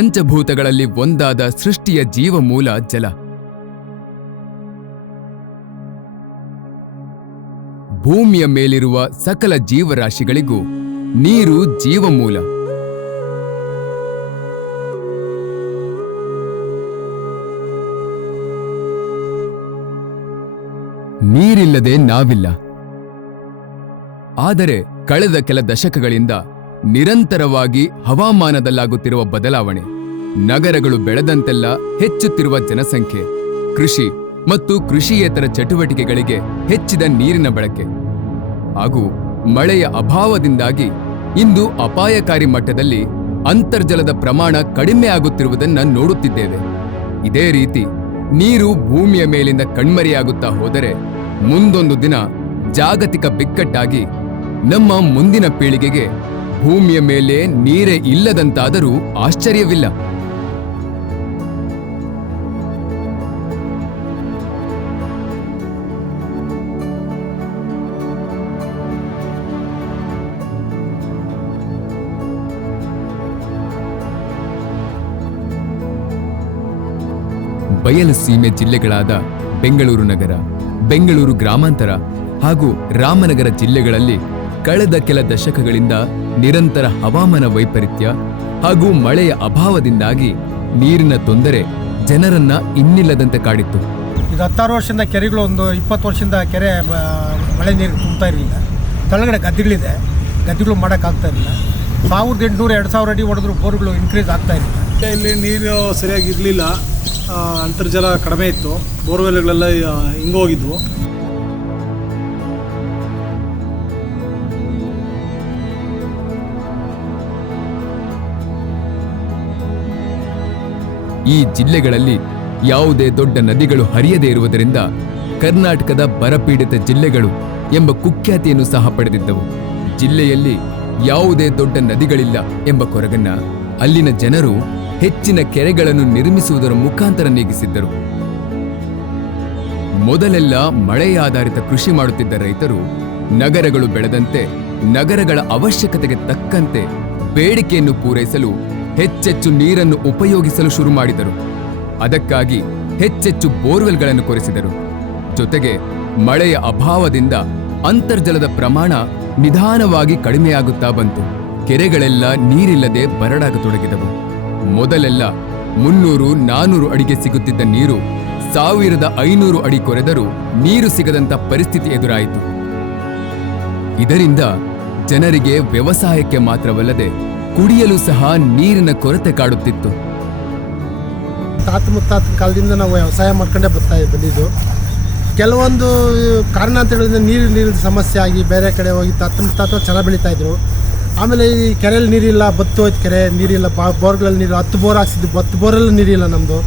ಪಂಚಭೂತಗಳಲ್ಲಿ ಒಂದಾದ ಸೃಷ್ಟಿಯ ಜೀವಮೂಲ ಜಲ. ಭೂಮಿಯ ಮೇಲಿರುವ ಸಕಲ ಜೀವರಾಶಿಗಳಿಗೂ ನೀರು ಜೀವಮೂಲ. ನೀರಿಲ್ಲದೆ ನಾವಿಲ್ಲ. ಆದರೆ ಕಳೆದ ಕೆಲ ದಶಕಗಳಿಂದ ನಿರಂತರವಾಗಿ ಹವಾಮಾನದಲ್ಲಾಗುತ್ತಿರುವ ಬದಲಾವಣೆ, ನಗರಗಳು ಬೆಳೆದಂತೆಲ್ಲ ಹೆಚ್ಚುತ್ತಿರುವ ಜನಸಂಖ್ಯೆ, ಕೃಷಿ ಮತ್ತು ಕೃಷಿಯೇತರ ಚಟುವಟಿಕೆಗಳಿಗೆ ಹೆಚ್ಚಿದ ನೀರಿನ ಬಳಕೆ ಹಾಗೂ ಮಳೆಯ ಅಭಾವದಿಂದಾಗಿ ಇಂದು ಅಪಾಯಕಾರಿ ಮಟ್ಟದಲ್ಲಿ ಅಂತರ್ಜಲದ ಪ್ರಮಾಣ ಕಡಿಮೆ ಆಗುತ್ತಿರುವುದನ್ನು ನೋಡುತ್ತಿದ್ದೇವೆ. ಇದೇ ರೀತಿ ನೀರು ಭೂಮಿಯ ಮೇಲಿಂದ ಕಣ್ಮರೆಯಾಗುತ್ತಾ ಹೋದರೆ ಮುಂದೊಂದು ದಿನ ಜಾಗತಿಕ ಬಿಕ್ಕಟ್ಟಾಗಿ ನಮ್ಮ ಮುಂದಿನ ಪೀಳಿಗೆಗೆ ಭೂಮಿಯ ಮೇಲೆ ನೀರೇ ಇಲ್ಲದಂತಾದರೂ ಆಶ್ಚರ್ಯವಿಲ್ಲ. ಬಯಲು ಸೀಮೆ ಜಿಲ್ಲೆಗಳಾದ ಬೆಂಗಳೂರು ನಗರ, ಬೆಂಗಳೂರು ಗ್ರಾಮಾಂತರ ಹಾಗೂ ರಾಮನಗರ ಜಿಲ್ಲೆಗಳಲ್ಲಿ ಕಳೆದ ಕೆಲ ದಶಕಗಳಿಂದ ನಿರಂತರ ಹವಾಮಾನ ವೈಪರೀತ್ಯ ಹಾಗೂ ಮಳೆಯ ಅಭಾವದಿಂದಾಗಿ ನೀರಿನ ತೊಂದರೆ ಜನರನ್ನ ಇನ್ನಿಲ್ಲದಂತೆ ಕಾಡಿತ್ತು. ಇದು 16 ವರ್ಷದಿಂದ ಕೆರೆಗಳು, ಒಂದು 20 ವರ್ಷದಿಂದ ಕೆರೆ ಮಳೆ ನೀರು ತುಂಬ್ತಾ ಇರಲಿಲ್ಲ. ಕೆಳಗಡೆ ಗದ್ದೆಗಳಿದೆ, ಗದ್ದೆಗಳು ಮಾಡೋಕ್ಕಾಗ್ತಾ ಇರಲಿಲ್ಲ. 1800-2000 ಅಡಿ ಹೊಡೆದ್ರು ಬೋರ್ಗಳು ಇನ್ಕ್ರೀಸ್ ಆಗ್ತಾ ಇರಲಿಲ್ಲ. ಇಲ್ಲಿ ನೀರು ಸರಿಯಾಗಿ ಇರಲಿಲ್ಲ, ಅಂತರ್ಜಲ ಕಡಿಮೆ ಇತ್ತು, ಬೋರ್ವೆಲ್ಗಳೆಲ್ಲ ಹಿಂಗೋಗಿದ್ವು. ಈ ಜಿಲ್ಲೆಗಳಲ್ಲಿ ಯಾವುದೇ ದೊಡ್ಡ ನದಿಗಳು ಹರಿಯದೇ ಇರುವುದರಿಂದ ಕರ್ನಾಟಕದ ಬರಪೀಡಿತ ಜಿಲ್ಲೆಗಳು ಎಂಬ ಕುಖ್ಯಾತಿಯನ್ನು ಸಹ ಪಡೆದಿದ್ದವು. ಜಿಲ್ಲೆಯಲ್ಲಿ ಯಾವುದೇ ದೊಡ್ಡ ನದಿಗಳಿಲ್ಲ ಎಂಬ ಕೊರಗನ್ನ ಅಲ್ಲಿನ ಜನರು ಹೆಚ್ಚಿನ ಕೆರೆಗಳನ್ನು ನಿರ್ಮಿಸುವುದರ ಮುಖಾಂತರ ನೀಗಿಸಿದ್ದರು. ಮೊದಲೆಲ್ಲ ಮಳೆಯಾಧಾರಿತ ಕೃಷಿ ಮಾಡುತ್ತಿದ್ದ ರೈತರು ನಗರಗಳು ಬೆಳೆದಂತೆ ನಗರಗಳ ಅವಶ್ಯಕತೆಗೆ ತಕ್ಕಂತೆ ಬೇಡಿಕೆಯನ್ನು ಪೂರೈಸಲು ಹೆಚ್ಚೆಚ್ಚು ನೀರನ್ನು ಉಪಯೋಗಿಸಲು ಶುರು ಮಾಡಿದರು. ಅದಕ್ಕಾಗಿ ಹೆಚ್ಚೆಚ್ಚು ಬೋರ್ವೆಲ್ಗಳನ್ನು ಕೊರೆಸಿದರು. ಜೊತೆಗೆ ಮಳೆಯ ಅಭಾವದಿಂದ ಅಂತರ್ಜಲದ ಪ್ರಮಾಣ ನಿಧಾನವಾಗಿ ಕಡಿಮೆಯಾಗುತ್ತಾ ಬಂತು. ಕೆರೆಗಳೆಲ್ಲ ನೀರಿಲ್ಲದೆ ಬರಡಾಗತೊಡಗಿದವು. ಮೊದಲೆಲ್ಲ 300-400 ಅಡಿಗೆ ಸಿಗುತ್ತಿದ್ದ ನೀರು 1500 ಅಡಿ ಕೊರೆದರೂ ನೀರು ಸಿಗದಂತ ಪರಿಸ್ಥಿತಿ ಎದುರಾಯಿತು. ಇದರಿಂದ ಜನರಿಗೆ ವ್ಯವಸಾಯಕ್ಕೆ ಮಾತ್ರವಲ್ಲದೆ ಕುಡಿಯಲು ಸಹ ನೀರಿನ ಕೊರತೆ ಕಾಡುತ್ತಿತ್ತು. ತಾತ ಮುತ್ತಾತನ ಕಾಲದಿಂದ ನಾವು ವ್ಯವಸಾಯ ಮಾಡ್ಕೊಂಡೇ ಬಂದಿದ್ದು. ಕೆಲವೊಂದು ಕಾರಣಾಂತರಗಳಿಂದ ನೀರಿನ ಸಮಸ್ಯೆ ಆಗಿ ಬೇರೆ ಕಡೆ ಹೋಗಿ ತಾತ ಮುತ್ತಾತ ಚೆನ್ನಾಗಿ ಬೆಳೀತಾ ಇದ್ರು. ಆಮೇಲೆ ಈ ಕೆರೆಯಲ್ಲಿ ನೀರಿಲ್ಲ, ಬತ್ತು ಹೋಯ್ತು, ಕೆರೆ ನೀರಿಲ್ಲ, ಬೋರ್ಗಳಲ್ಲಿ ನೀರು 10 ಬೋರ್ ಹಾಕ್ಸಿದ್ದು, 10 ಬೋರಲ್ಲಿ ನೀರಿಲ್ಲ. ನಮ್ಮದು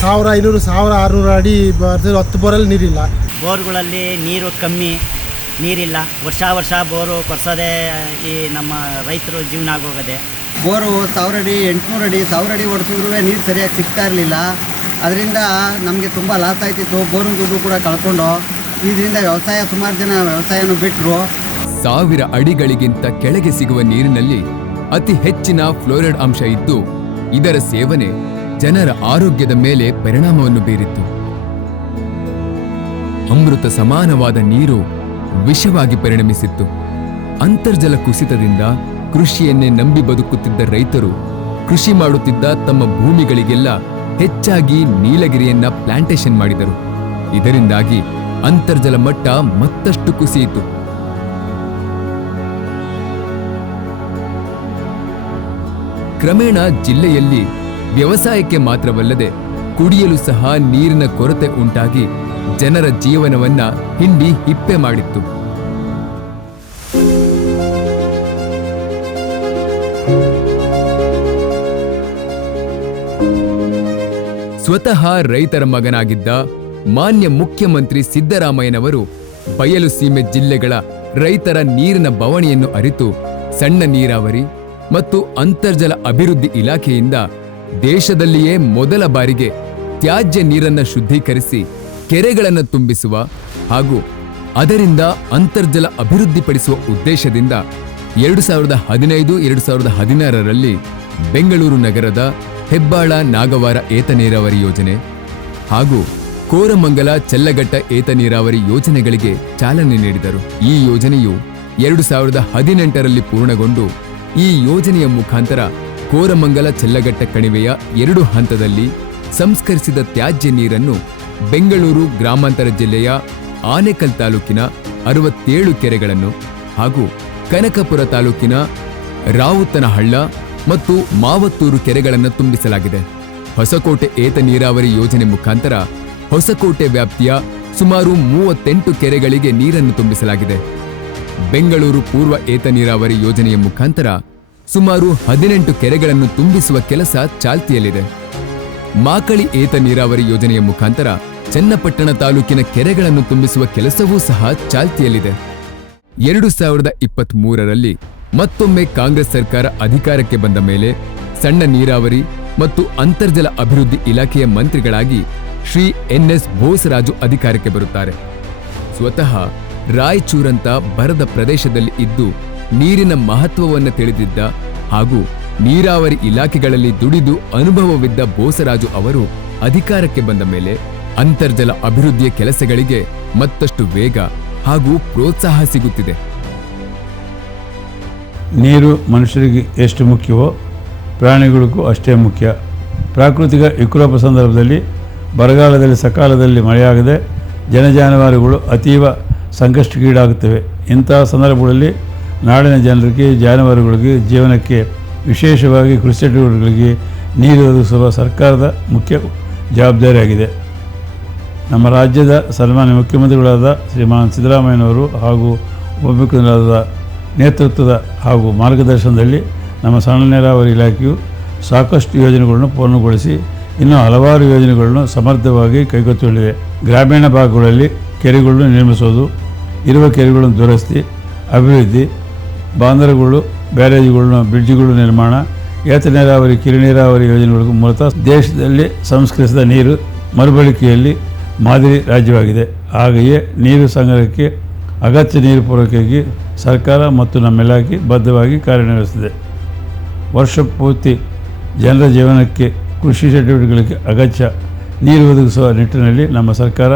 1500-1600 ಅಡಿ 10 ಬೋರಲ್ಲಿ ನೀರಿಲ್ಲ. ಬೋರ್ಗಳಲ್ಲಿ ನೀರು ಕಮ್ಮಿ, ನೀರಿಲ್ಲ. ವರ್ಷ ಬೋರು ಕೊರ್ಸೋದೇ ಈ ನಮ್ಮ ರೈತರು ಜೀವನ ಆಗೋಗದೆ. ಬೋರು 1000 ಅಡಿ, 800 ಅಡಿ, 1000 ಅಡಿ ಹೊಡೆಸಿದ್ರೂ ನೀರು ಸರಿಯಾಗಿ ಸಿಗ್ತಾ ಇರಲಿಲ್ಲ. ಅದರಿಂದ ನಮಗೆ ತುಂಬ ಲಾಸ್ ಆಯ್ತಿತ್ತು. ಬೋರಿನ ದುಡ್ಡು ಕೂಡ ಕಳ್ಕೊಂಡು ಇದರಿಂದ ಸುಮಾರು ಜನ ವ್ಯವಸಾಯನೂ ಬಿಟ್ಟರು. 1000 ಅಡಿಗಳಿಗಿಂತ ಕೆಳಗೆ ಸಿಗುವ ನೀರಿನಲ್ಲಿ ಅತಿ ಹೆಚ್ಚಿನ ಫ್ಲೋರೈಡ್ ಅಂಶ ಇದ್ದು ಇದರ ಸೇವನೆ ಜನರ ಆರೋಗ್ಯದ ಮೇಲೆ ಪರಿಣಾಮವನ್ನು ಬೀರಿತ್ತು. ಅಮೃತ ಸಮಾನವಾದ ನೀರು ವಿಷವಾಗಿ ಪರಿಣಮಿಸಿತ್ತು. ಅಂತರ್ಜಲ ಕುಸಿತದಿಂದ ಕೃಷಿಯನ್ನೇ ನಂಬಿ ಬದುಕುತ್ತಿದ್ದ ರೈತರು ಕೃಷಿ ಮಾಡುತ್ತಿದ್ದ ತಮ್ಮ ಭೂಮಿಗಳಿಗೆಲ್ಲ ಹೆಚ್ಚಾಗಿ ನೀಲಗಿರಿಯನ್ನ ಪ್ಲಾಂಟೇಶನ್ ಮಾಡಿದರು. ಇದರಿಂದಾಗಿ ಅಂತರ್ಜಲ ಮಟ್ಟ ಮತ್ತಷ್ಟು ಕುಸಿಯಿತು. ಕ್ರಮೇಣ ಜಿಲ್ಲೆಯಲ್ಲಿ ವ್ಯವಸಾಯಕ್ಕೆ ಮಾತ್ರವಲ್ಲದೆ ಕುಡಿಯಲು ಸಹ ನೀರಿನ ಕೊರತೆ ಉಂಟಾಗಿ ಜನರ ಜೀವನವನ್ನ ಹಿಂಡಿ ಹಿಪ್ಪೆ ಮಾಡಿತ್ತು. ಸ್ವತಃ ರೈತರ ಮಗನಾಗಿದ್ದ ಮಾನ್ಯ ಮುಖ್ಯಮಂತ್ರಿ ಸಿದ್ದರಾಮಯ್ಯನವರು ಬಯಲು ಸೀಮೆ ಜಿಲ್ಲೆಗಳ ರೈತರ ನೀರಿನ ಬವಣೆಯನ್ನು ಅರಿತು ಸಣ್ಣ ನೀರಾವರಿ ಮತ್ತು ಅಂತರ್ಜಲ ಅಭಿವೃದ್ಧಿ ಇಲಾಖೆಯಿಂದ ದೇಶದಲ್ಲಿಯೇ ಮೊದಲ ಬಾರಿಗೆ ತ್ಯಾಜ್ಯ ನೀರನ್ನು ಶುದ್ಧೀಕರಿಸಿ ಕೆರೆಗಳನ್ನು ತುಂಬಿಸುವ ಹಾಗೂ ಅದರಿಂದ ಅಂತರ್ಜಲ ಅಭಿವೃದ್ಧಿಪಡಿಸುವ ಉದ್ದೇಶದಿಂದ 2015-2016ರಲ್ಲಿ ಬೆಂಗಳೂರು ನಗರದ ಹೆಬ್ಬಾಳ ನಾಗವಾರ ಏತ ನೀರಾವರಿ ಯೋಜನೆ ಹಾಗೂ ಕೋರಮಂಗಲ ಚೆಲ್ಲಘಟ್ಟ ಏತ ನೀರಾವರಿ ಯೋಜನೆಗಳಿಗೆ ಚಾಲನೆ ನೀಡಿದರು. ಈ ಯೋಜನೆಯು 2018ರಲ್ಲಿ ಪೂರ್ಣಗೊಂಡು ಈ ಯೋಜನೆಯ ಮುಖಾಂತರ ಕೋರಮಂಗಲ ಚೆಲ್ಲಘಟ್ಟ ಕಣಿವೆಯ 2 ಹಂತದಲ್ಲಿ ಸಂಸ್ಕರಿಸಿದ ತ್ಯಾಜ್ಯ ನೀರನ್ನು ಬೆಂಗಳೂರು ಗ್ರಾಮಾಂತರ ಜಿಲ್ಲೆಯ ಆನೇಕಲ್ ತಾಲೂಕಿನ 67 ಕೆರೆಗಳನ್ನು ಹಾಗೂ ಕನಕಪುರ ತಾಲೂಕಿನ ರಾವುತನಹಳ್ಳ ಮತ್ತು ಮಾವತ್ತೂರು ಕೆರೆಗಳನ್ನು ತುಂಬಿಸಲಾಗಿದೆ. ಹೊಸಕೋಟೆ ಏತ ನೀರಾವರಿ ಯೋಜನೆ ಮುಖಾಂತರ ಹೊಸಕೋಟೆ ವ್ಯಾಪ್ತಿಯ ಸುಮಾರು 38 ಕೆರೆಗಳಿಗೆ ನೀರನ್ನು ತುಂಬಿಸಲಾಗಿದೆ. ಬೆಂಗಳೂರು ಪೂರ್ವ ಏತ ನೀರಾವರಿ ಯೋಜನೆಯ ಮುಖಾಂತರ ಸುಮಾರು 18 ಕೆರೆಗಳನ್ನು ತುಂಬಿಸುವ ಕೆಲಸ ಚಾಲ್ತಿಯಲ್ಲಿದೆ. ಮಾಕಳಿ ಏತ ನೀರಾವರಿ ಯೋಜನೆಯ ಮುಖಾಂತರ ಚನ್ನಪಟ್ಟಣ ತಾಲೂಕಿನ ಕೆರೆಗಳನ್ನು ತುಂಬಿಸುವ ಕೆಲಸವೂ ಸಹ ಚಾಲ್ತಿಯಲ್ಲಿದೆ. 2023ರಲ್ಲಿ ಮತ್ತೊಮ್ಮೆ ಕಾಂಗ್ರೆಸ್ ಸರ್ಕಾರ ಅಧಿಕಾರಕ್ಕೆ ಬಂದ ಮೇಲೆ ಸಣ್ಣ ನೀರಾವರಿ ಮತ್ತು ಅಂತರ್ಜಲ ಅಭಿವೃದ್ಧಿ ಇಲಾಖೆಯ ಮಂತ್ರಿಗಳಾಗಿ ಶ್ರೀ ಎನ್.ಎಸ್. ಬೋಸರಾಜು ಅಧಿಕಾರಕ್ಕೆ ಬರುತ್ತಾರೆ. ಸ್ವತಃ ರಾಯಚೂರಂತ ಬರದ ಪ್ರದೇಶದಲ್ಲಿ ಇದ್ದು ನೀರಿನ ಮಹತ್ವವನ್ನು ತಿಳಿದಿದ್ದ ಹಾಗೂ ನೀರಾವರಿ ಇಲಾಖೆಗಳಲ್ಲಿ ದುಡಿದು ಅನುಭವವಿದ್ದ ಬೋಸರಾಜು ಅವರು ಅಧಿಕಾರಕ್ಕೆ ಬಂದ ಮೇಲೆ ಅಂತರ್ಜಲ ಅಭಿವೃದ್ಧಿಯ ಕೆಲಸಗಳಿಗೆ ಮತ್ತಷ್ಟು ವೇಗ ಹಾಗೂ ಪ್ರೋತ್ಸಾಹ ಸಿಗುತ್ತಿದೆ. ನೀರು ಮನುಷ್ಯರಿಗೆ ಎಷ್ಟು ಮುಖ್ಯವೋ ಪ್ರಾಣಿಗಳಿಗೂ ಅಷ್ಟೇ ಮುಖ್ಯ. ಪ್ರಾಕೃತಿಕ ವಿಕೋಪ ಸಂದರ್ಭದಲ್ಲಿ ಬರಗಾಲದಲ್ಲಿ ಸಕಾಲದಲ್ಲಿ ಮಳೆಯಾಗದೆ ಜನಜಾನುವಾರುಗಳು ಅತೀವ ಸಂಕಷ್ಟಕ್ಕೀಡಾಗುತ್ತವೆ. ಇಂತಹ ಸಂದರ್ಭಗಳಲ್ಲಿ ನಾಡಿನ ಜನರಿಗೆ ಜಾನುವಾರುಗಳಿಗೆ ಜೀವನಕ್ಕೆ ವಿಶೇಷವಾಗಿ ಕೃಷಿ ಚಟುವಟಿಕೆಗಳಿಗೆ ನೀರು ಒದಗಿಸುವ ಸರ್ಕಾರದ ಮುಖ್ಯ ಜವಾಬ್ದಾರಿಯಾಗಿದೆ. ನಮ್ಮ ರಾಜ್ಯದ ಸನ್ಮಾನ್ಯ ಮುಖ್ಯಮಂತ್ರಿಗಳಾದ ಶ್ರೀಮಾನ್ ಸಿದ್ದರಾಮಯ್ಯನವರು ಹಾಗೂ ಉಪಮುಖ್ಯಮಂತ್ರಿಗಳಾದ ನೇತೃತ್ವದ ಹಾಗೂ ಮಾರ್ಗದರ್ಶನದಲ್ಲಿ ನಮ್ಮ ಸಣ್ಣ ನೀರಾವರಿ ಇಲಾಖೆಯು ಸಾಕಷ್ಟು ಯೋಜನೆಗಳನ್ನು ಪೂರ್ಣಗೊಳಿಸಿ ಇನ್ನೂ ಹಲವಾರು ಯೋಜನೆಗಳನ್ನು ಸಮರ್ಥವಾಗಿ ಕೈಗೆತ್ತಿಕೊಂಡಿದೆ. ಗ್ರಾಮೀಣ ಭಾಗಗಳಲ್ಲಿ ಕೆರೆಗಳನ್ನು ನಿರ್ಮಿಸುವುದು, ಇರುವ ಕೆರೆಗಳನ್ನು ದುರಸ್ತಿ, ಅಭಿವೃದ್ಧಿ, ಬಾಂಧರಗಳು, ಬ್ಯಾರೇಜ್ಗಳನ್ನು, ಬ್ರಿಡ್ಜ್ಗಳು ನಿರ್ಮಾಣ, ಏತ ನೀರಾವರಿ, ಕಿರು ನೀರಾವರಿ ಯೋಜನೆಗಳಿಗೂ ಮೂಲತಃ ದೇಶದಲ್ಲಿ ಸಂಸ್ಕರಿಸಿದ ನೀರು ಮರುಬಳಕೆಯಲ್ಲಿ ಮಾದರಿ ರಾಜ್ಯವಾಗಿದೆ. ಹಾಗೆಯೇ ನೀರು ಸಂಗ್ರಹಕ್ಕೆ ಅಗತ್ಯ ನೀರು ಪೂರೈಕೆಗೆ ಸರ್ಕಾರ ಮತ್ತು ನಮ್ಮ ಇಲಾಖೆ ಬದ್ಧವಾಗಿ ಕಾರ್ಯನಿರ್ವಹಿಸುತ್ತಿದೆ. ವರ್ಷ ಪೂರ್ತಿ ಜನರ ಜೀವನಕ್ಕೆ ಕೃಷಿ ಚಟುವಟಿಕೆಗಳಿಗೆ ಅಗತ್ಯ ನೀರು ಒದಗಿಸುವ ನಿಟ್ಟಿನಲ್ಲಿ ನಮ್ಮ ಸರ್ಕಾರ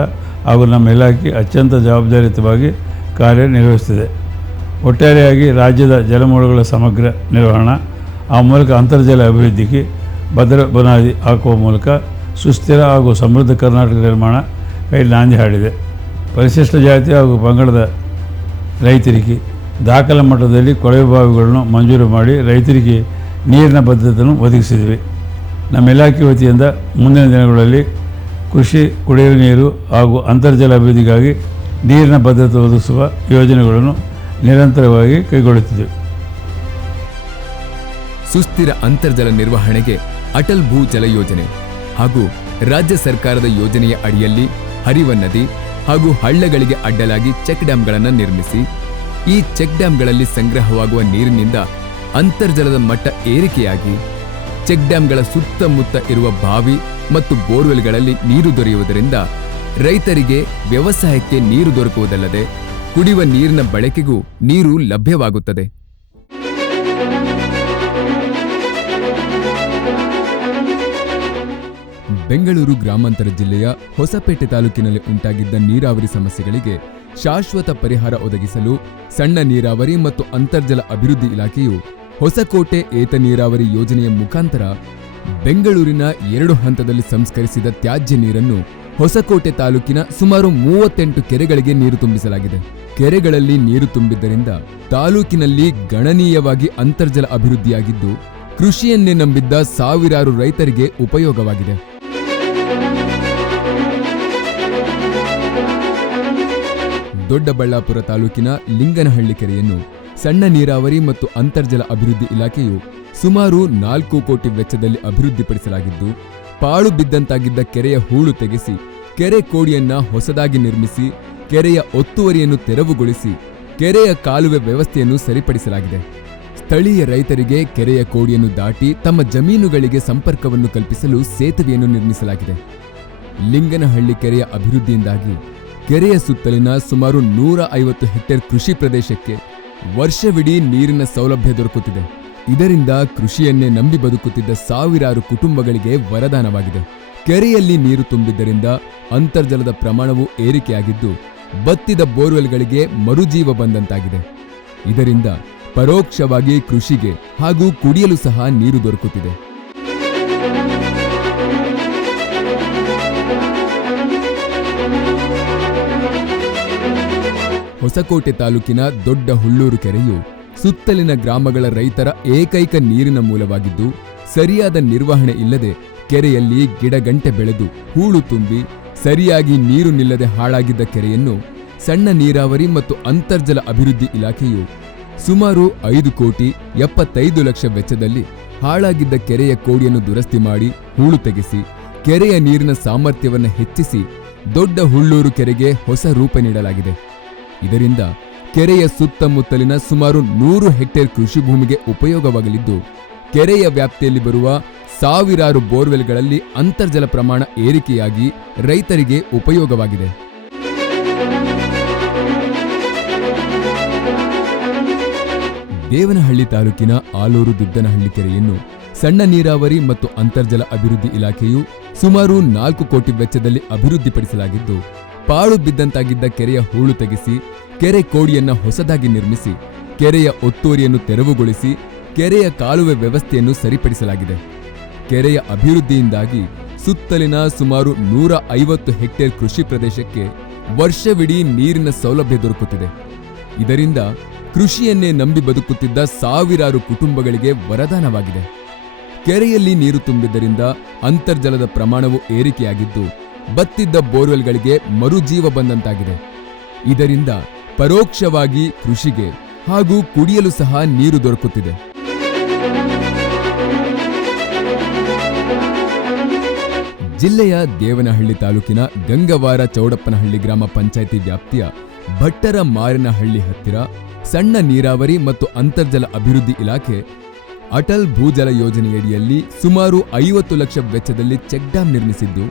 ಹಾಗೂ ನಮ್ಮ ಇಲಾಖೆ ಅತ್ಯಂತ ಜವಾಬ್ದಾರಿಯುತವಾಗಿ ಕಾರ್ಯನಿರ್ವಹಿಸುತ್ತಿದೆ. ಒಟ್ಟಾರೆಯಾಗಿ ರಾಜ್ಯದ ಜಲಮೂಲಗಳ ಸಮಗ್ರ ನಿರ್ವಹಣೆ, ಆ ಮೂಲಕ ಅಂತರ್ಜಲ ಅಭಿವೃದ್ಧಿಗೆ ಭದ್ರ ಬುನಾದಿ ಹಾಕುವ ಮೂಲಕ ಸುಸ್ಥಿರ ಹಾಗೂ ಸಮೃದ್ಧ ಕರ್ನಾಟಕ ನಿರ್ಮಾಣ ಕೈ ನಾಂದಿ ಹಾಡಿದೆ. ಪರಿಶಿಷ್ಟ ಜಾತಿ ಹಾಗೂ ಪಂಗಡದ ರೈತರಿಗೆ ದಾಖಲೆ ಮಟ್ಟದಲ್ಲಿ ಕೊಳವೆ ಬಾವಿಗಳನ್ನು ಮಂಜೂರು ಮಾಡಿ ರೈತರಿಗೆ ನೀರಿನ ಭದ್ರತೆಯನ್ನು ಒದಗಿಸಿದ್ವಿ. ನಮ್ಮ ಇಲಾಖೆ ವತಿಯಿಂದ ಮುಂದಿನ ದಿನಗಳಲ್ಲಿ ಕೃಷಿ, ಕುಡಿಯುವ ನೀರು ಹಾಗೂ ಅಂತರ್ಜಲ ಅಭಿವೃದ್ಧಿಗಾಗಿ ನೀರಿನ ಭದ್ರತೆ ಒದಗಿಸುವ ಯೋಜನೆಗಳನ್ನು ನಿರಂತರವಾಗಿ ಕೈಗೊಳ್ಳುತ್ತಿದ್ದೆವು. ಸುಸ್ಥಿರ ಅಂತರ್ಜಲ ನಿರ್ವಹಣೆಗೆ ಅಟಲ್ ಭೂ ಜಲ ಯೋಜನೆ ಹಾಗೂ ರಾಜ್ಯ ಸರ್ಕಾರದ ಯೋಜನೆಯ ಅಡಿಯಲ್ಲಿ ಹರಿವ ನದಿ ಹಾಗೂ ಹಳ್ಳಗಳಿಗೆ ಅಡ್ಡಲಾಗಿ ಚೆಕ್ ಡ್ಯಾಂಗಳನ್ನು ನಿರ್ಮಿಸಿ ಈ ಚೆಕ್ ಡ್ಯಾಂಗಳಲ್ಲಿ ಸಂಗ್ರಹವಾಗುವ ನೀರಿನಿಂದ ಅಂತರ್ಜಲದ ಮಟ್ಟ ಏರಿಕೆಯಾಗಿ ಚೆಕ್ ಡ್ಯಾಂಗಳ ಸುತ್ತಮುತ್ತ ಇರುವ ಬಾವಿ ಮತ್ತು ಬೋರ್ವೆಲ್ಗಳಲ್ಲಿ ನೀರು ದೊರೆಯುವುದರಿಂದ ರೈತರಿಗೆ ವ್ಯವಸಾಯಕ್ಕೆ ನೀರು ದೊರಕುವುದಲ್ಲದೆ ಕುಡಿಯುವ ನೀರಿನ ಬಳಕೆಗೂ ನೀರು ಲಭ್ಯವಾಗುತ್ತದೆ. ಬೆಂಗಳೂರು ಗ್ರಾಮಾಂತರ ಜಿಲ್ಲೆಯ ಹೊಸಪೇಟೆ ತಾಲೂಕಿನಲ್ಲಿ ಉಂಟಾಗಿದ್ದ ನೀರಾವರಿ ಸಮಸ್ಯೆಗಳಿಗೆ ಶಾಶ್ವತ ಪರಿಹಾರ ಒದಗಿಸಲು ಸಣ್ಣ ನೀರಾವರಿ ಮತ್ತು ಅಂತರ್ಜಲ ಅಭಿವೃದ್ಧಿ ಇಲಾಖೆಯು ಹೊಸಕೋಟೆ ಏತ ನೀರಾವರಿ ಯೋಜನೆಯ ಮುಖಾಂತರ ಬೆಂಗಳೂರಿನ 2 ಹಂತದಲ್ಲಿ ಸಂಸ್ಕರಿಸಿದ ತ್ಯಾಜ್ಯ ನೀರನ್ನು ಹೊಸಕೋಟೆ ತಾಲೂಕಿನ ಸುಮಾರು 38 ಕೆರೆಗಳಿಗೆ ನೀರು ತುಂಬಿಸಲಾಗಿದೆ. ಕೆರೆಗಳಲ್ಲಿ ನೀರು ತುಂಬಿದ್ದರಿಂದ ತಾಲೂಕಿನಲ್ಲಿ ಗಣನೀಯವಾಗಿ ಅಂತರ್ಜಲ ಅಭಿವೃದ್ಧಿಯಾಗಿದ್ದು ಕೃಷಿಯನ್ನೇ ನಂಬಿದ್ದ ಸಾವಿರಾರು ರೈತರಿಗೆ ಉಪಯೋಗವಾಗಿದೆ. ದೊಡ್ಡಬಳ್ಳಾಪುರ ತಾಲೂಕಿನ ಲಿಂಗನಹಳ್ಳಿ ಕೆರೆಯನ್ನು ಸಣ್ಣ ನೀರಾವರಿ ಮತ್ತು ಅಂತರ್ಜಲ ಅಭಿವೃದ್ಧಿ ಇಲಾಖೆಯು ಸುಮಾರು 4 ಕೋಟಿ ವೆಚ್ಚದಲ್ಲಿ ಅಭಿವೃದ್ಧಿಪಡಿಸಲಾಗಿದ್ದು, ಪಾಳು ಬಿದ್ದಂತಾಗಿದ್ದ ಕೆರೆಯ ಹೂಳು ತೆಗೆಸಿ ಕೆರೆ ಕೋಡಿಯನ್ನ ಹೊಸದಾಗಿ ನಿರ್ಮಿಸಿ ಕೆರೆಯ ಒತ್ತುವರಿಯನ್ನು ತೆರವುಗೊಳಿಸಿ ಕೆರೆಯ ಕಾಲುವೆ ವ್ಯವಸ್ಥೆಯನ್ನು ಸರಿಪಡಿಸಲಾಗಿದೆ. ಸ್ಥಳೀಯ ರೈತರಿಗೆ ಕೆರೆಯ ಕೋಡಿಯನ್ನು ದಾಟಿ ತಮ್ಮ ಜಮೀನುಗಳಿಗೆ ಸಂಪರ್ಕವನ್ನು ಕಲ್ಪಿಸಲು ಸೇತುವೆಯನ್ನು ನಿರ್ಮಿಸಲಾಗಿದೆ. ಲಿಂಗನಹಳ್ಳಿ ಕೆರೆಯ ಅಭಿವೃದ್ಧಿಯಿಂದಾಗಿ ಕೆರೆಯ ಸುತ್ತಲಿನ ಸುಮಾರು 150 ಹೆಕ್ಟೇರ್ ಕೃಷಿ ಪ್ರದೇಶಕ್ಕೆ ವರ್ಷವಿಡೀ ನೀರಿನ ಸೌಲಭ್ಯ ದೊರಕುತ್ತಿದೆ. ಇದರಿಂದ ಕೃಷಿಯನ್ನೇ ನಂಬಿ ಬದುಕುತ್ತಿದ್ದ ಸಾವಿರಾರು ಕುಟುಂಬಗಳಿಗೆ ವರದಾನವಾಗಿದೆ. ಕೆರೆಯಲ್ಲಿ ನೀರು ತುಂಬಿದ್ದರಿಂದ ಅಂತರ್ಜಲದ ಪ್ರಮಾಣವು ಏರಿಕೆಯಾಗಿದ್ದು ಬತ್ತಿದ ಬೋರ್ವೆಲ್ಗಳಿಗೆ ಮರುಜೀವ ಬಂದಂತಾಗಿದೆ. ಇದರಿಂದ ಪರೋಕ್ಷವಾಗಿ ಕೃಷಿಗೆ ಹಾಗೂ ಕುಡಿಯಲು ಸಹ ನೀರು ದೊರಕುತ್ತಿದೆ. ಹೊಸಕೋಟೆ ತಾಲೂಕಿನ ದೊಡ್ಡ ಹುಳ್ಳೂರು ಕೆರೆಯು ಸುತ್ತಲಿನ ಗ್ರಾಮಗಳ ರೈತರ ಏಕೈಕ ನೀರಿನ ಮೂಲವಾಗಿದ್ದು, ಸರಿಯಾದ ನಿರ್ವಹಣೆ ಇಲ್ಲದೆ ಕೆರೆಯಲ್ಲಿ ಗಿಡಗಂಟೆ ಬೆಳೆದು ಹೂಳು ತುಂಬಿ ಸರಿಯಾಗಿ ನೀರು ನಿಲ್ಲದೆ ಹಾಳಾಗಿದ್ದ ಕೆರೆಯನ್ನು ಸಣ್ಣ ನೀರಾವರಿ ಮತ್ತು ಅಂತರ್ಜಲ ಅಭಿವೃದ್ಧಿ ಇಲಾಖೆಯು ಸುಮಾರು 5,75,00,000 ವೆಚ್ಚದಲ್ಲಿ ಹಾಳಾಗಿದ್ದ ಕೆರೆಯ ಕೋಡಿಯನ್ನು ದುರಸ್ತಿ ಮಾಡಿ ಹೂಳು ತೆಗೆಸಿ ಕೆರೆಯ ನೀರಿನ ಸಾಮರ್ಥ್ಯವನ್ನು ಹೆಚ್ಚಿಸಿ ದೊಡ್ಡ ಹುಳ್ಳೂರು ಕೆರೆಗೆ ಹೊಸ ರೂಪ ನೀಡಲಾಗಿದೆ. ಇದರಿಂದ ಕೆರೆಯ ಸುತ್ತಮುತ್ತಲಿನ ಸುಮಾರು 100 ಹೆಕ್ಟೇರ್ ಕೃಷಿ ಭೂಮಿಗೆ ಉಪಯೋಗವಾಗಲಿದ್ದು, ಕೆರೆಯ ವ್ಯಾಪ್ತಿಯಲ್ಲಿ ಬರುವ ಸಾವಿರಾರು ಬೋರ್ವೆಲ್ಗಳಲ್ಲಿ ಅಂತರ್ಜಲ ಪ್ರಮಾಣ ಏರಿಕೆಯಾಗಿ ರೈತರಿಗೆ ಉಪಯೋಗವಾಗಿದೆ. ದೇವನಹಳ್ಳಿ ತಾಲೂಕಿನ ಆಲೂರು ದುದ್ದನಹಳ್ಳಿ ಕೆರೆಯನ್ನು ಸಣ್ಣ ನೀರಾವರಿ ಮತ್ತು ಅಂತರ್ಜಲ ಅಭಿವೃದ್ಧಿ ಇಲಾಖೆಯು ಸುಮಾರು 4 ಕೋಟಿ ವೆಚ್ಚದಲ್ಲಿ ಅಭಿವೃದ್ಧಿಪಡಿಸಲಾಗಿದ್ದು, ಪಾಳು ಬಿದ್ದಂತಾಗಿದ್ದ ಕೆರೆಯ ಹೂಳು ತೆಗೆಸಿ ಕೆರೆ ಕೋಡಿಯನ್ನ ಹೊಸದಾಗಿ ನಿರ್ಮಿಸಿ ಕೆರೆಯ ಒತ್ತುವರಿಯನ್ನು ತೆರವುಗೊಳಿಸಿ ಕೆರೆಯ ಕಾಲುವೆ ವ್ಯವಸ್ಥೆಯನ್ನು ಸರಿಪಡಿಸಲಾಗಿದೆ. ಕೆರೆಯ ಅಭಿವೃದ್ಧಿಯಿಂದಾಗಿ ಸುತ್ತಲಿನ ಸುಮಾರು 150 ಹೆಕ್ಟೇರ್ ಕೃಷಿ ಪ್ರದೇಶಕ್ಕೆ ವರ್ಷವಿಡೀ ನೀರಿನ ಸೌಲಭ್ಯ ದೊರಕುತ್ತಿದೆ. ಇದರಿಂದ ಕೃಷಿಯನ್ನೇ ನಂಬಿ ಬದುಕುತ್ತಿದ್ದ ಸಾವಿರಾರು ಕುಟುಂಬಗಳಿಗೆ ವರದಾನವಾಗಿದೆ. ಕೆರೆಯಲ್ಲಿ ನೀರು ತುಂಬಿದ್ದರಿಂದ ಅಂತರ್ಜಲದ ಪ್ರಮಾಣವು ಏರಿಕೆಯಾಗಿದ್ದು ಬತ್ತಿದ್ದ ಬೋರ್ವೆಲ್ಗಳಿಗೆ ಮರುಜೀವ ಬಂದಂತಾಗಿದೆ. ಇದರಿಂದ ಪರೋಕ್ಷವಾಗಿ ಕೃಷಿಗೆ ಹಾಗೂ ಕುಡಿಯಲು ಸಹ ನೀರು ದೊರಕುತ್ತಿದೆ. ಜಿಲ್ಲೆಯ ದೇವನಹಳ್ಳಿ ತಾಲೂಕಿನ ಗಂಗವಾರ ಚೌಡಪ್ಪನಹಳ್ಳಿ ಗ್ರಾಮ ಪಂಚಾಯಿತಿ ವ್ಯಾಪ್ತಿಯ ಭಟ್ಟರ ಮಾರನಹಳ್ಳಿ ಹತ್ತಿರ ಸಣ್ಣ ನೀರಾವರಿ ಮತ್ತು ಅಂತರ್ಜಲ ಅಭಿವೃದ್ಧಿ ಇಲಾಖೆ ಅಟಲ್ ಭೂಜಲ ಯೋಜನೆಯಡಿಯಲ್ಲಿ ಸುಮಾರು 50 ಲಕ್ಷ ವೆಚ್ಚದಲ್ಲಿ ಚೆಕ್ ಡ್ಯಾಂ ನಿರ್ಮಿಸಿದ್ದು,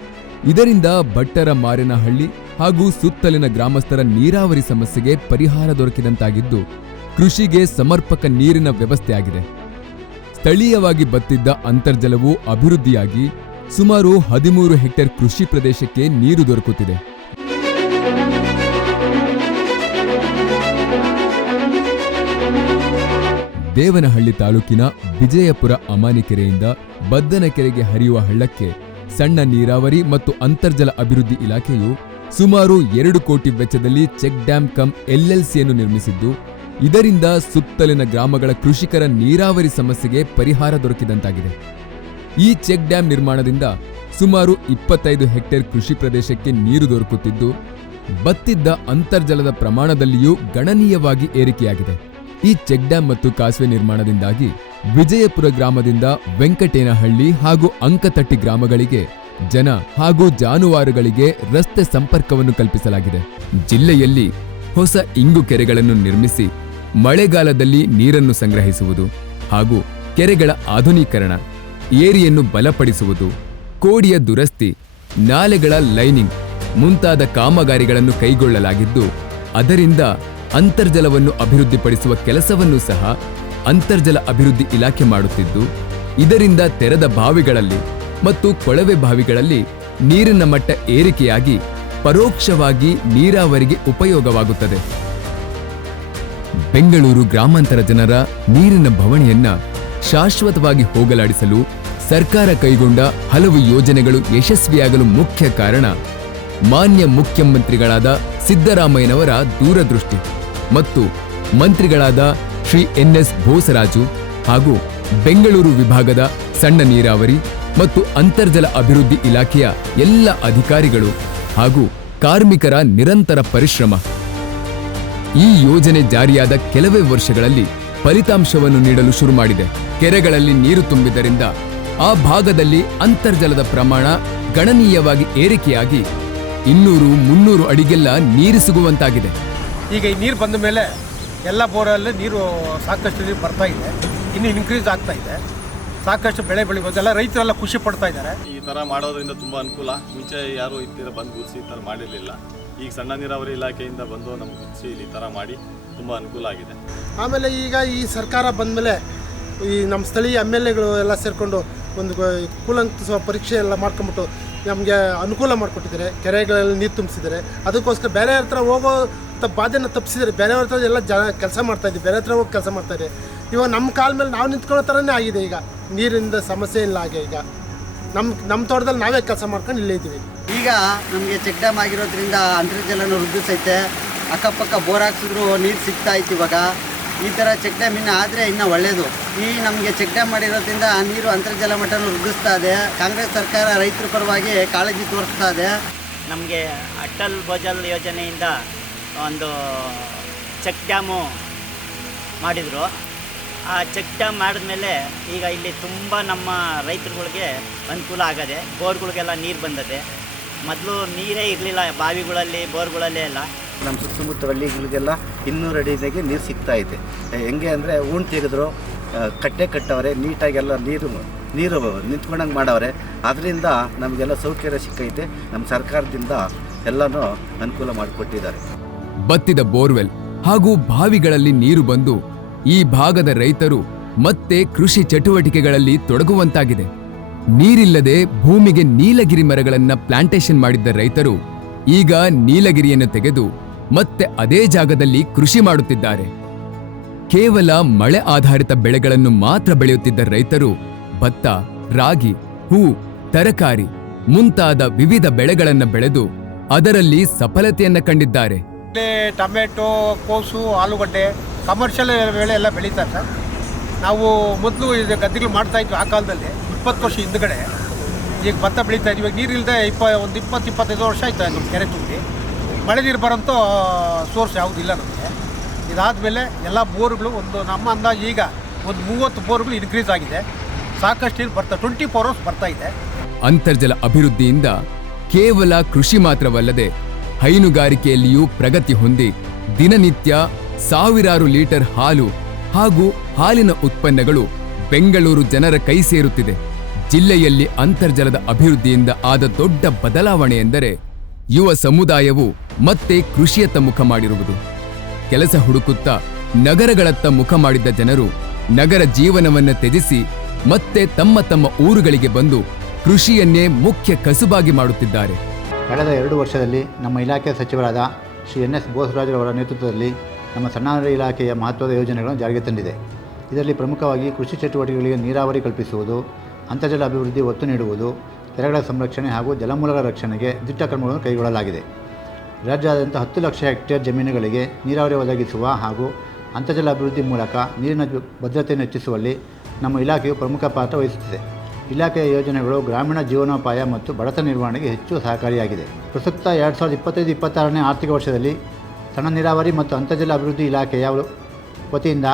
ಇದರಿಂದ ಭಟ್ಟರ ಮಾರನಹಳ್ಳಿ ಹಾಗೂ ಸುತ್ತಲಿನ ಗ್ರಾಮಸ್ಥರ ನೀರಾವರಿ ಸಮಸ್ಯೆಗೆ ಪರಿಹಾರ ದೊರಕಿದಂತಾಗಿದ್ದು, ಕೃಷಿಗೆ ಸಮರ್ಪಕ ನೀರಿನ ವ್ಯವಸ್ಥೆಯಾಗಿದೆ. ಸ್ಥಳೀಯವಾಗಿ ಬತ್ತಿದ್ದ ಅಂತರ್ಜಲವು ಅಭಿವೃದ್ಧಿಯಾಗಿ ಸುಮಾರು 13 ಹೆಕ್ಟೇರ್ ಕೃಷಿ ಪ್ರದೇಶಕ್ಕೆ ನೀರು ದೊರಕುತ್ತಿದೆ. ದೇವನಹಳ್ಳಿ ತಾಲೂಕಿನ ವಿಜಯಪುರ ಅಮಾನಿಕೆರೆಯಿಂದ ಬದ್ದನಕೆರೆಗೆ ಹರಿಯುವ ಹಳ್ಳಕ್ಕೆ ಸಣ್ಣ ನೀರಾವರಿ ಮತ್ತು ಅಂತರ್ಜಲ ಅಭಿವೃದ್ಧಿ ಇಲಾಖೆಯು ಸುಮಾರು 2 ಕೋಟಿ ವೆಚ್ಚದಲ್ಲಿ ಚೆಕ್ ಡ್ಯಾಂ ಕಮ್ LLCಯನ್ನು ನಿರ್ಮಿಸಿದ್ದು, ಇದರಿಂದ ಸುತ್ತಲಿನ ಗ್ರಾಮಗಳ ಕೃಷಿಕರ ನೀರಾವರಿ ಸಮಸ್ಯೆಗೆ ಪರಿಹಾರ ದೊರಕಿದಂತಾಗಿದೆ. ಈ ಚೆಕ್ ಡ್ಯಾಂ ನಿರ್ಮಾಣದಿಂದ ಸುಮಾರು 25 ಹೆಕ್ಟೇರ್ ಕೃಷಿ ಪ್ರದೇಶಕ್ಕೆ ನೀರು ದೊರಕುತ್ತಿದ್ದು, ಬತ್ತಿದ್ದ ಅಂತರ್ಜಲದ ಪ್ರಮಾಣದಲ್ಲಿಯೂ ಗಣನೀಯವಾಗಿ ಏರಿಕೆಯಾಗಿದೆ. ಈ ಚೆಕ್ ಡ್ಯಾಂ ಮತ್ತು ಕಾಸುವೆ ನಿರ್ಮಾಣದಿಂದಾಗಿ ವಿಜಯಪುರ ಗ್ರಾಮದಿಂದ ವೆಂಕಟೇನಹಳ್ಳಿ ಹಾಗೂ ಅಂಕತಟ್ಟಿ ಗ್ರಾಮಗಳಿಗೆ ಜನ ಹಾಗೂ ಜಾನುವಾರುಗಳಿಗೆ ರಸ್ತೆ ಸಂಪರ್ಕವನ್ನು ಕಲ್ಪಿಸಲಾಗಿದೆ. ಜಿಲ್ಲೆಯಲ್ಲಿ ಹೊಸ ಇಂಗು ಕೆರೆಗಳನ್ನು ನಿರ್ಮಿಸಿ ಮಳೆಗಾಲದಲ್ಲಿ ನೀರನ್ನು ಸಂಗ್ರಹಿಸುವುದು ಹಾಗೂ ಕೆರೆಗಳ ಆಧುನೀಕರಣ, ಏರಿಯನ್ನು ಬಲಪಡಿಸುವುದು, ಕೋಡಿಯ ದುರಸ್ತಿ, ನಾಲೆಗಳ ಲೈನಿಂಗ್ ಮುಂತಾದ ಕಾಮಗಾರಿಗಳನ್ನು ಕೈಗೊಳ್ಳಲಾಗಿದ್ದು, ಅದರಿಂದ ಅಂತರ್ಜಲವನ್ನು ಅಭಿವೃದ್ಧಿಪಡಿಸುವ ಕೆಲಸವನ್ನೂ ಸಹ ಅಂತರ್ಜಲ ಅಭಿವೃದ್ಧಿ ಇಲಾಖೆ ಮಾಡುತ್ತಿದ್ದು, ಇದರಿಂದ ತೆರೆದ ಬಾವಿಗಳಲ್ಲಿ ಮತ್ತು ಕೊಳವೆ ಬಾವಿಗಳಲ್ಲಿ ನೀರಿನ ಮಟ್ಟ ಏರಿಕೆಯಾಗಿ ಪರೋಕ್ಷವಾಗಿ ನೀರಾವರಿಗೆ ಉಪಯೋಗವಾಗುತ್ತದೆ. ಬೆಂಗಳೂರು ಗ್ರಾಮಾಂತರ ಜನರ ನೀರಿನ ಬವಣೆಯನ್ನ ಶಾಶ್ವತವಾಗಿ ಹೋಗಲಾಡಿಸಲು ಸರ್ಕಾರ ಕೈಗೊಂಡ ಹಲವು ಯೋಜನೆಗಳು ಯಶಸ್ವಿಯಾಗಲು ಮುಖ್ಯ ಕಾರಣ ಮಾನ್ಯ ಮುಖ್ಯಮಂತ್ರಿಗಳಾದ ಸಿದ್ದರಾಮಯ್ಯನವರ ದೂರದೃಷ್ಟಿ ಮತ್ತು ಮಂತ್ರಿಗಳಾದ ಶ್ರೀ NS ಬೋಸರಾಜು ಹಾಗೂ ಬೆಂಗಳೂರು ವಿಭಾಗದ ಸಣ್ಣ ನೀರಾವರಿ ಮತ್ತು ಅಂತರ್ಜಲ ಅಭಿವೃದ್ಧಿ ಇಲಾಖೆಯ ಎಲ್ಲ ಅಧಿಕಾರಿಗಳು ಹಾಗೂ ಕಾರ್ಮಿಕರ ನಿರಂತರ ಪರಿಶ್ರಮ. ಈ ಯೋಜನೆ ಜಾರಿಯಾದ ಕೆಲವೇ ವರ್ಷಗಳಲ್ಲಿ ಫಲಿತಾಂಶವನ್ನು ನೀಡಲು ಶುರು ಮಾಡಿದೆ. ಕೆರೆಗಳಲ್ಲಿ ನೀರು ತುಂಬಿದ್ದರಿಂದ ಆ ಭಾಗದಲ್ಲಿ ಅಂತರ್ಜಲದ ಪ್ರಮಾಣ ಗಣನೀಯವಾಗಿ ಏರಿಕೆಯಾಗಿ 200-300 ಅಡಿಗೆಲ್ಲ ನೀರು ಸಿಗುವಂತಾಗಿದೆ. ಈಗ ಈ ನೀರು ಬಂದ ಮೇಲೆ ಎಲ್ಲ ಬೋರಲ್ಲಿ ನೀರು ಸಾಕಷ್ಟು ನೀರು ಬರ್ತಾ ಇದೆ, ಇನ್ನು ಇನ್ಕ್ರೀಸ್ ಆಗ್ತಾ ಇದೆ, ಸಾಕಷ್ಟು ಬೆಳೆ ಬೆಳಿಬೋದು, ಎಲ್ಲ ರೈತರೆಲ್ಲ ಖುಷಿ ಪಡ್ತಾ ಇದ್ದಾರೆ. ಈ ಥರ ಮಾಡೋದ್ರಿಂದ ತುಂಬ ಅನುಕೂಲ. ಮುಂಚೆ ಯಾರು ಈ ಥರ ಬಂದು ಗುಡಿಸಿ ಈ ಥರ ಮಾಡಿರಲಿಲ್ಲ. ಈಗ ಸಣ್ಣ ನೀರಾವರಿ ಇಲಾಖೆಯಿಂದ ಬಂದು ನಮ್ಗೆ ಗುಡಿಸಿ ಈ ಥರ ಮಾಡಿ ತುಂಬ ಅನುಕೂಲ ಆಗಿದೆ. ಆಮೇಲೆ ಈಗ ಈ ಸರ್ಕಾರ ಬಂದಮೇಲೆ ಈ ನಮ್ಮ ಸ್ಥಳೀಯ MLAಗಳು ಎಲ್ಲ ಸೇರಿಕೊಂಡು ಒಂದು ಕೂಲಂಕುಷ ಪರೀಕ್ಷೆ ಎಲ್ಲ ಮಾಡ್ಕೊಂಬಿಟ್ಟು ನಮಗೆ ಅನುಕೂಲ ಮಾಡಿಕೊಟ್ಟಿದ್ದಾರೆ. ಕೆರೆಗಳಲ್ಲಿ ನೀರು ತುಂಬಿಸಿದ್ದಾರೆ. ಅದಕ್ಕೋಸ್ಕರ ಬೇರೆ ಹತ್ರ ಹೋಗೋ ಬಾಧೆನ ತಪ್ಪಿಸಿದ್ದಾರೆ. ಬೇರೆಯವ್ರ ಹತ್ರ ಎಲ್ಲ ಕೆಲಸ ಮಾಡ್ತಾಯಿದ್ವಿ, ಬೇರೆ ಹತ್ರ ಹೋಗಿ ಕೆಲಸ ಮಾಡ್ತಾಯಿದ್ದೆ. ಇವಾಗ ನಮ್ಮ ಕಾಲ ಮೇಲೆ ನಾವು ನಿಂತ್ಕೊಳ್ಳೋ ಥರನೇ ಆಗಿದೆ. ಈಗ ನೀರಿಂದ ಸಮಸ್ಯೆ ಇಲ್ಲ. ಹಾಗೆ ಈಗ ನಮ್ಮ ತೋಟದಲ್ಲಿ ನಾವೇ ಕೆಲಸ ಮಾಡ್ಕೊಂಡು ಇಲ್ಲೇ ಇದ್ದೀವಿ. ಈಗ ನಮಗೆ ಚೆಕ್ ಡ್ಯಾಮ್ ಆಗಿರೋದ್ರಿಂದ ಅಂತರ್ಜಲನ ವೃದ್ಧಿಸೈತೆ. ಅಕ್ಕಪಕ್ಕ ಬೋರ್ ಹಾಕ್ಸಿದ್ರು ನೀರು ಸಿಗ್ತಾ ಇತ್ತು. ಇವಾಗ ಈ ಥರ ಚೆಕ್ ಡ್ಯಾಮ್ ಇನ್ನೂ ಆದರೆ ಇನ್ನೂ ಒಳ್ಳೆಯದು. ಈ ನಮಗೆ ಚೆಕ್ ಡ್ಯಾಮ್ ಮಾಡಿರೋದ್ರಿಂದ ನೀರು ಅಂತರ್ಜಲ ಮಟ್ಟನ ವೃದ್ಧಿಸ್ತಾ ಇದೆ. ಕಾಂಗ್ರೆಸ್ ಸರ್ಕಾರ ರೈತರ ಪರವಾಗಿ ಕಾಳಜಿ ತೋರಿಸ್ತಾ ಇದೆ. ನಮಗೆ ಅಟಲ್ ಭೋಜಲ್ ಯೋಜನೆಯಿಂದ ಒಂದು ಚೆಕ್ ಡ್ಯಾಮು ಮಾಡಿದರು. ಆ ಚೆಕ್ ಡ್ಯಾಮ್ ಮಾಡಿದ್ಮೇಲೆ ಈಗ ಇಲ್ಲಿ ತುಂಬ ನಮ್ಮ ರೈತರುಗಳಿಗೆ ಅನುಕೂಲ ಆಗದೆ. ಬೋರ್ಗಳಿಗೆಲ್ಲ ನೀರು ಬಂದದೆ. ಮೊದಲು ನೀರೇ ಇರಲಿಲ್ಲ ಬಾವಿಗಳಲ್ಲಿ, ಬೋರ್ಗಳಲ್ಲಿ ಎಲ್ಲ. ನಮ್ಮ ಸುತ್ತಮುತ್ತ ಹಳ್ಳಿಗಳಿಗೆಲ್ಲ 200 ಅಡಿಗೆ ನೀರು ಸಿಗ್ತಾ ಇದೆ. ಹೆಂಗೆ ಅಂದರೆ ಊಣ್ ತೆಗೆದ್ರು, ಕಟ್ಟೆ ಕಟ್ಟವ್ರೆ, ನೀಟಾಗೆಲ್ಲ ನೀರು ನಿಂತ್ಕೊಂಡಂಗೆ ಮಾಡವ್ರೆ. ಅದರಿಂದ ನಮಗೆಲ್ಲ ಸೌಕರ್ಯ ಸಿಕ್ಕೈತೆ. ನಮ್ಮ ಸರ್ಕಾರದಿಂದ ಎಲ್ಲನೂ ಅನುಕೂಲ ಮಾಡಿಕೊಟ್ಟಿದ್ದಾರೆ. ಬತ್ತಿದ ಬೋರ್ವೆಲ್ ಹಾಗೂ ಬಾವಿಗಳಲ್ಲಿ ನೀರು ಬಂದು ಈ ಭಾಗದ ರೈತರು ಮತ್ತೆ ಕೃಷಿ ಚಟುವಟಿಕೆಗಳಲ್ಲಿ ತೊಡಗುವಂತಾಗಿದೆ. ನೀರಿಲ್ಲದೆ ಭೂಮಿಗೆ ನೀಲಗಿರಿ ಮರಗಳನ್ನ ಪ್ಲಾಂಟೇಶನ್ ಮಾಡಿದ್ದ ರೈತರು ಈಗ ನೀಲಗಿರಿಯನ್ನು ತೆಗೆದು ಮತ್ತೆ ಅದೇ ಜಾಗದಲ್ಲಿ ಕೃಷಿ ಮಾಡುತ್ತಿದ್ದಾರೆ. ಕೇವಲ ಮಳೆ ಆಧಾರಿತ ಬೆಳೆಗಳನ್ನು ಮಾತ್ರ ಬೆಳೆಯುತ್ತಿದ್ದ ರೈತರು ಭತ್ತ, ರಾಗಿ, ಹೂ, ತರಕಾರಿ ಮುಂತಾದ ವಿವಿಧ ಬೆಳೆಗಳನ್ನು ಬೆಳೆದು ಅದರಲ್ಲಿ ಸಫಲತೆಯನ್ನ ಕಂಡಿದ್ದಾರೆ. ಟೊಮೆಟೊ, ಕೋಸು, ಆಲೂಗಡ್ಡೆ, ಕಮರ್ಷಿಯಲ್ ಬೆಳೆ ಎಲ್ಲ ಬೆಳೀತಾರೆ ಸರ್. ನಾವು ಮೊದಲು ಇದು ಗದ್ದೆಗಳು ಮಾಡ್ತಾಯಿದ್ವಿ ಆ ಕಾಲದಲ್ಲಿ, 20 ವರ್ಷ ಹಿಂದ್ಗಡೆ. ಈಗ ಭತ್ತ ಬೆಳೀತಾ ಇದ್ವಿ. ಇವಾಗ ನೀರಿಲ್ಲದೆ ಒಂದು 20-25 ವರ್ಷ ಆಯ್ತು ನಮ್ಮ ಕೆರೆ ತುಂಬಿ. ಮಳೆ ನೀರು ಬರೋಂಥ ಸೋರ್ಸ್ ಯಾವುದಿಲ್ಲ ನಮಗೆ. ಇದಾದಮೇಲೆ ಎಲ್ಲ ಬೋರ್ಗಳು ನಮ್ಮ ಅಂದಾಜು ಈಗ ಒಂದು 30 ಬೋರ್ಗಳು ಇನ್ಕ್ರೀಸ್ ಆಗಿದೆ. ಸಾಕಷ್ಟು ನೀರು 24 ಅವರ್ಸ್ ಬರ್ತಾ ಇದೆ. ಅಂತರ್ಜಲ ಅಭಿವೃದ್ಧಿಯಿಂದ ಕೇವಲ ಕೃಷಿ ಮಾತ್ರವಲ್ಲದೆ ಹೈನುಗಾರಿಕೆಯಲ್ಲಿಯೂ ಪ್ರಗತಿ ಹೊಂದಿ ದಿನನಿತ್ಯ ಸಾವಿರಾರು ಲೀಟರ್ ಹಾಲು ಹಾಗೂ ಹಾಲಿನ ಉತ್ಪನ್ನಗಳು ಬೆಂಗಳೂರು ಜನರ ಕೈ ಸೇರುತ್ತಿದೆ. ಜಿಲ್ಲೆಯಲ್ಲಿ ಅಂತರ್ಜಲದ ಅಭಿವೃದ್ಧಿಯಿಂದ ಆದ ದೊಡ್ಡ ಬದಲಾವಣೆ ಎಂದರೆ ಯುವ ಸಮುದಾಯವು ಮತ್ತೆ ಕೃಷಿಯತ್ತ ಮುಖ ಮಾಡಿರುವುದು. ಕೆಲಸ ಹುಡುಕುತ್ತಾ ನಗರಗಳತ್ತ ಮುಖ ಮಾಡಿದ್ದ ಜನರು ನಗರ ಜೀವನವನ್ನು ತ್ಯಜಿಸಿ ಮತ್ತೆ ತಮ್ಮ ಊರುಗಳಿಗೆ ಬಂದು ಕೃಷಿಯನ್ನೇ ಮುಖ್ಯ ಕಸುಬಾಗಿ ಮಾಡುತ್ತಿದ್ದಾರೆ. ಕಳೆದ 2 ವರ್ಷದಲ್ಲಿ ನಮ್ಮ ಇಲಾಖೆ ಸಚಿವರಾದ ಶ್ರೀ NS ಬೋಸರಾಜರವರ ನೇತೃತ್ವದಲ್ಲಿ ನಮ್ಮ ಸಣ್ಣ ಇಲಾಖೆಯ ಮಹತ್ವದ ಯೋಜನೆಗಳನ್ನು ಜಾರಿಗೆ ತಂದಿದೆ. ಇದರಲ್ಲಿ ಪ್ರಮುಖವಾಗಿ ಕೃಷಿ ಚಟುವಟಿಕೆಗಳಿಗೆ ನೀರಾವರಿ ಕಲ್ಪಿಸುವುದು, ಅಂತರ್ಜಲ ಅಭಿವೃದ್ಧಿ ಒತ್ತು ನೀಡುವುದು, ಕೆರೆಗಳ ಸಂರಕ್ಷಣೆ ಹಾಗೂ ಜಲಮೂಲಗಳ ರಕ್ಷಣೆಗೆ ದಿಟ್ಟ ಕ್ರಮಗಳನ್ನು ಕೈಗೊಳ್ಳಲಾಗಿದೆ. ರಾಜ್ಯಾದ್ಯಂತ 10 ಲಕ್ಷ ಹೆಕ್ಟೇರ್ ಜಮೀನುಗಳಿಗೆ ನೀರಾವರಿ ಒದಗಿಸುವ ಹಾಗೂ ಅಂತರ್ಜಲ ಅಭಿವೃದ್ಧಿ ಮೂಲಕ ನೀರಿನ ಭದ್ರತೆಯನ್ನು ಹೆಚ್ಚಿಸುವಲ್ಲಿ ನಮ್ಮ ಇಲಾಖೆಯು ಪ್ರಮುಖ ಪಾತ್ರ ವಹಿಸುತ್ತಿದೆ. ಇಲಾಖೆಯ ಯೋಜನೆಗಳು ಗ್ರಾಮೀಣ ಜೀವನೋಪಾಯ ಮತ್ತು ಬಡತನ ನಿರ್ವಹಣೆಗೆ ಹೆಚ್ಚು ಸಹಕಾರಿಯಾಗಿದೆ. ಪ್ರಸಕ್ತ 2025-26ನೇ ಆರ್ಥಿಕ ವರ್ಷದಲ್ಲಿ ಸಣ್ಣ ನೀರಾವರಿ ಮತ್ತು ಅಂತರ್ಜಲ ಅಭಿವೃದ್ಧಿ ಇಲಾಖೆಯ ವತಿಯಿಂದ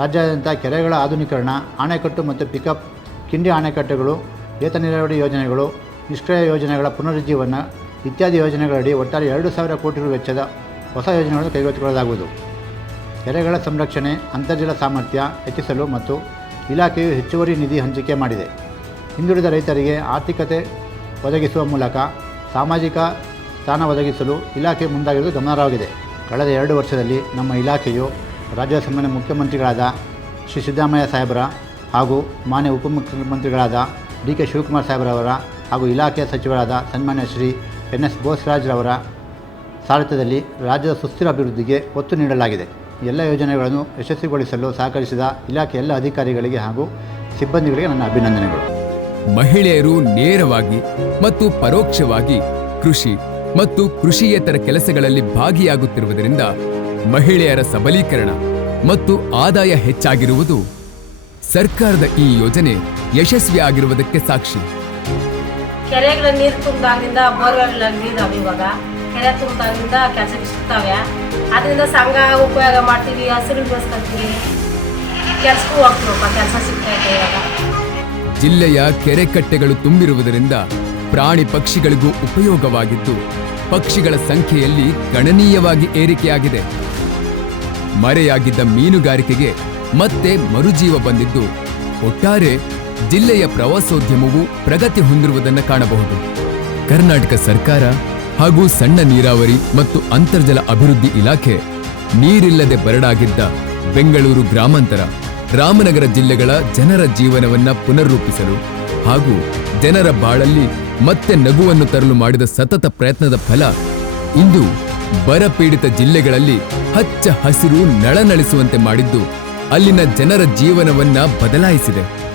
ರಾಜ್ಯಾದ್ಯಂತ ಕೆರೆಗಳ ಆಧುನೀಕರಣ, ಅಣೆಕಟ್ಟು ಮತ್ತು ಪಿಕಪ್, ಕಿಂಡಿ ಅಣೆಕಟ್ಟೆಗಳು, ಏತ ನೀರಾವರಿ ಯೋಜನೆಗಳು, ನಿಷ್ಕ್ರಿಯ ಯೋಜನೆಗಳ ಪುನರುಜ್ಜೀವನ ಇತ್ಯಾದಿ ಯೋಜನೆಗಳಡಿ ಒಟ್ಟಾರೆ 2,000 ಕೋಟಿ ರು ವೆಚ್ಚದ ಹೊಸ ಯೋಜನೆಗಳನ್ನು ಕೈಗೆತ್ತಿಕೊಳ್ಳಲಾಗುವುದು. ಕೆರೆಗಳ ಸಂರಕ್ಷಣೆ, ಅಂತರ್ಜಲ ಸಾಮರ್ಥ್ಯ ಹೆಚ್ಚಿಸಲು ಮತ್ತು ಇಲಾಖೆಯು ಹೆಚ್ಚುವರಿ ನಿಧಿ ಹಂಚಿಕೆ ಮಾಡಿದೆ. ಹಿಂದುಳಿದ ರೈತರಿಗೆ ಆರ್ಥಿಕತೆ ಒದಗಿಸುವ ಮೂಲಕ ಸಾಮಾಜಿಕ ಸ್ಥಾನ ಒದಗಿಸಲು ಇಲಾಖೆ ಮುಂದಾಗಿರುವುದು ಗಮನಾರ್ಹವಾಗಿದೆ. ಕಳೆದ 2 ವರ್ಷದಲ್ಲಿ ನಮ್ಮ ಇಲಾಖೆಯು ರಾಜ್ಯ ಸನ್ಮಾನ್ಯ ಮುಖ್ಯಮಂತ್ರಿಗಳಾದ ಶ್ರೀ ಸಿದ್ದರಾಮಯ್ಯ ಸಾಹೇಬರ ಹಾಗೂ ಮಾನ್ಯ ಉಪಮುಖ್ಯಮಂತ್ರಿಗಳಾದ DK ಶಿವಕುಮಾರ್ ಸಾಹೇಬರವರ ಹಾಗೂ ಇಲಾಖೆಯ ಸಚಿವರಾದ ಸನ್ಮಾನ್ಯ ಶ್ರೀ NS ಬೋಸರಾಜ್ರವರ ಸಾರಥ್ಯದಲ್ಲಿ ರಾಜ್ಯದ ಸುಸ್ಥಿರ ಅಭಿವೃದ್ಧಿಗೆ ಒತ್ತು ನೀಡಲಾಗಿದೆ. ಎಲ್ಲ ಯೋಜನೆಗಳನ್ನು ಯಶಸ್ವಿಗೊಳಿಸಲು ಸಹಕರಿಸಿದ ಇಲಾಖೆಯ ಎಲ್ಲ ಅಧಿಕಾರಿಗಳಿಗೆ ಹಾಗೂ ಸಿಬ್ಬಂದಿಗಳಿಗೆ ನನ್ನ ಅಭಿನಂದನೆಗಳು. ಮಹಿಳೆಯರು ನೇರವಾಗಿ ಮತ್ತು ಪರೋಕ್ಷವಾಗಿ ಕೃಷಿ ಮತ್ತು ಕೃಷಿಯೇತರ ಕೆಲಸಗಳಲ್ಲಿ ಭಾಗಿಯಾಗುತ್ತಿರುವುದರಿಂದ ಮಹಿಳೆಯರ ಸಬಲೀಕರಣ ಮತ್ತು ಆದಾಯ ಹೆಚ್ಚಾಗಿರುವುದು ಸರ್ಕಾರದ ಈ ಯೋಜನೆ ಯಶಸ್ವಿಯಾಗಿರುವುದಕ್ಕೆ ಸಾಕ್ಷಿ. ಕೆರೆಗಳ ನೀರು ತುಂಬಿದಾಗಿಂದ ಬೋರ್ವೆಲ್ ನೀರು ಇವಾಗ ಕೆರೆ ತುಂಬಿದಾಗಿಂದ ಕೆಲಸಕ್ಕೆ ಸಿಗ್ತವೆ. ಅದರಿಂದ ಸಂಘ ಉಪಯೋಗ ಮಾಡ್ತೀವಿ, ಹಸಿರು ಬೇಯಿಸ್ಕೊತೀವಿ, ಕೆಲಸಕ್ಕೂ ಹೋಗ್ತೀವಪ್ಪ, ಕೆಲಸ ಸಿಗ್ತೈತೆ. ಇವಾಗ ಜಿಲ್ಲೆಯ ಕೆರೆ ಕಟ್ಟೆಗಳು ತುಂಬಿರುವುದರಿಂದ ಪ್ರಾಣಿ ಪಕ್ಷಿಗಳಿಗೂ ಉಪಯೋಗವಾಗಿದ್ದು ಪಕ್ಷಿಗಳ ಸಂಖ್ಯೆಯಲ್ಲಿ ಗಣನೀಯವಾಗಿ ಏರಿಕೆಯಾಗಿದೆ. ಮರೆಯಾಗಿದ್ದ ಮೀನುಗಾರಿಕೆಗೆ ಮತ್ತೆ ಮರುಜೀವ ಬಂದಿದ್ದು ಒಟ್ಟಾರೆ ಜಿಲ್ಲೆಯ ಪ್ರವಾಸೋದ್ಯಮವು ಪ್ರಗತಿ ಹೊಂದಿರುವುದನ್ನು ಕಾಣಬಹುದು. ಕರ್ನಾಟಕ ಸರ್ಕಾರ ಹಾಗೂ ಸಣ್ಣ ನೀರಾವರಿ ಮತ್ತು ಅಂತರ್ಜಲ ಅಭಿವೃದ್ಧಿ ಇಲಾಖೆ ನೀರಿಲ್ಲದೆ ಬರಡಾಗಿದ್ದ ಬೆಂಗಳೂರು ಗ್ರಾಮಾಂತರ ರಾಮನಗರ ಜಿಲ್ಲೆಗಳ ಜನರ ಜೀವನವನ್ನ ಪುನರ್ರೂಪಿಸಲು ಹಾಗೂ ಜನರ ಬಾಳಲ್ಲಿ ಮತ್ತೆ ನಗುವನ್ನು ತರಲು ಮಾಡಿದ ಸತತ ಪ್ರಯತ್ನದ ಫಲ ಇಂದು ಬರಪೀಡಿತ ಜಿಲ್ಲೆಗಳಲ್ಲಿ ಹಚ್ಚ ಹಸಿರು ನಳನಳಿಸುವಂತೆ ಮಾಡಿದ್ದು ಅಲ್ಲಿನ ಜನರ ಜೀವನವನ್ನ ಬದಲಾಯಿಸಿದೆ.